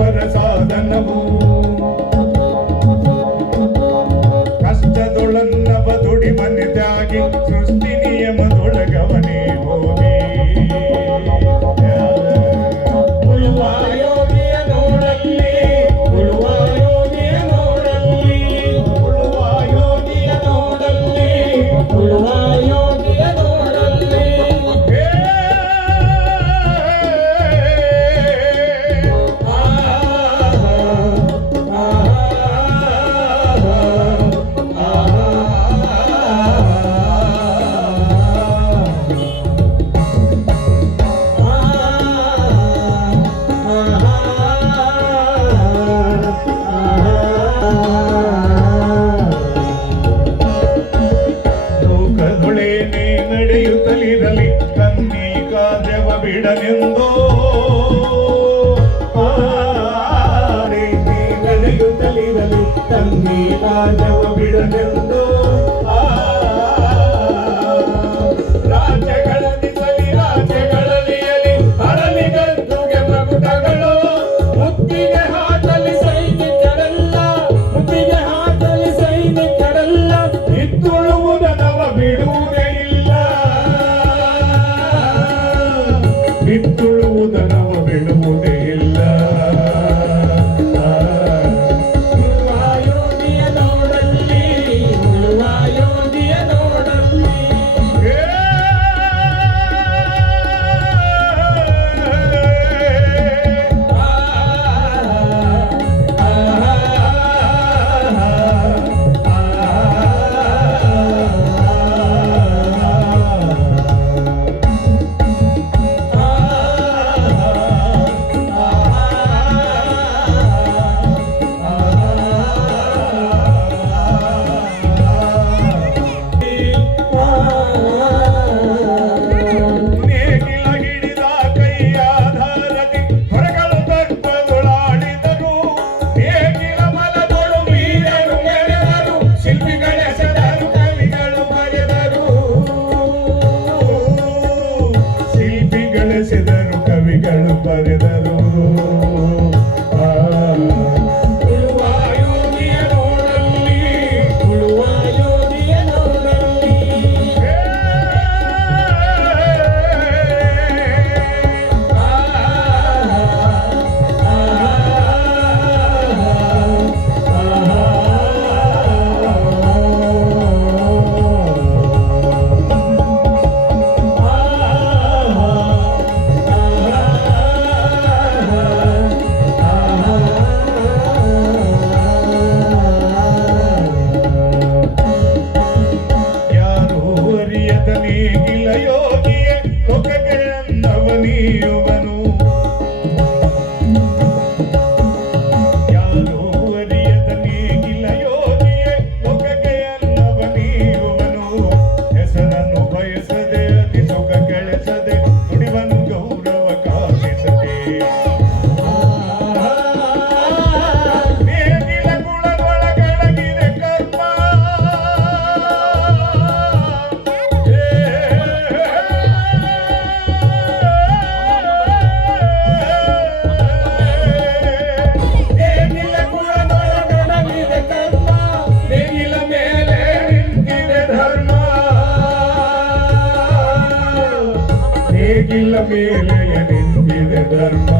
ದೇವರ ಸಾಧನವು ಕಷ್ಟದೊಳನ್ನವ ದುಡಿ ಮನೆ ತ್ಯಾಗಿ ಸೃಷ್ಟಿ ನಿಯಮದೊಳಗವನೇ ಹೋಗಿ ಉಳುವ ಯೋಗಿಯ ನೋಡಲ್ಲಿ ಉಳುವ ಯೋಗಿಯ ನೋಡಲ್ಲಿ ಉಳುವ ಯೋಗಿಯ ನೋಡಲ್ಲಿ ಉಳುವ ಯೋಗಿಯ ನೋಡಲ್ಲಿ ನಡೆಯುತ್ತಲಿರಲಿ ಕನ್ನಿ ಕಾರ್ಯವ ಬಿಡನೆಂದೋ ನಡೆಯುತ್ತಲಿರಲಿ ಕನ್ನಿ ಕಾರ್ಯವ ಬಿಡನೆಂದೋ ರಾಜ್ಯಗಳಲ್ಲಿ ರಾಜ್ಯಗಳಲ್ಲಿಯಲಿ ಅರಳಿ ಗದ್ದುಗೆ ಪ್ರಕುಟಗಳು ಮುತ್ತಿಗೆ ಹಾಕಲಿ ಸೈನಿಕರೆಲ್ಲ ಮುತ್ತಿಗೆ ಹಾಕಲಿ ಸೈನಿಕರೆಲ್ಲ ಇತ್ತುಳುವುದನವ ಬಿಡುವುದೇ ಬಿತ್ತುಳುವುದನವ ಬಿಡುವುದೇ ಇಲ್ಲ ಉಳುವ ಯೋಗಿಯ ನೋಡಲ್ಲಿ ಉಳುವ ಯೋಗಿಯ ನೋಡಲ್ಲಿ ಬೆಳೆಸಿದರು ಕವಿಗಳು ಬರೆದರು ಉಳುವ ಯೋಗಿಯ ನೋಡಲ್ಲಿ ಉಳುವ ಯೋಗಿಯ ನೋಡಲ್ಲಿ ಯೋಗಿಯ ಲೋಕಕ್ಕೆ ಅನ್ನವನೀಯುವನು ಯಾರೋ ಅರಿಯದ ನೇಗಿಲ ಯೋಗಿಯ ಲೋಕಕ್ಕೆ ಅನ್ನವನೀಯುವನು ಹೆಸರನ್ನು ಬಯಸದೆ ಅತಿ ಸುಖ ಕೆಳಸದೆ ನುಡಿವನು ಗೌರವ ಕಾದಿಸದೆ ನೇಗಿಲ ಗುಣದೊಳಗಡಗಿದೆ ಕರ್ಮ ನೇಗಿಲ ಮೇಲೆ ನಿಂತಿದೆ ಧರ್ಮ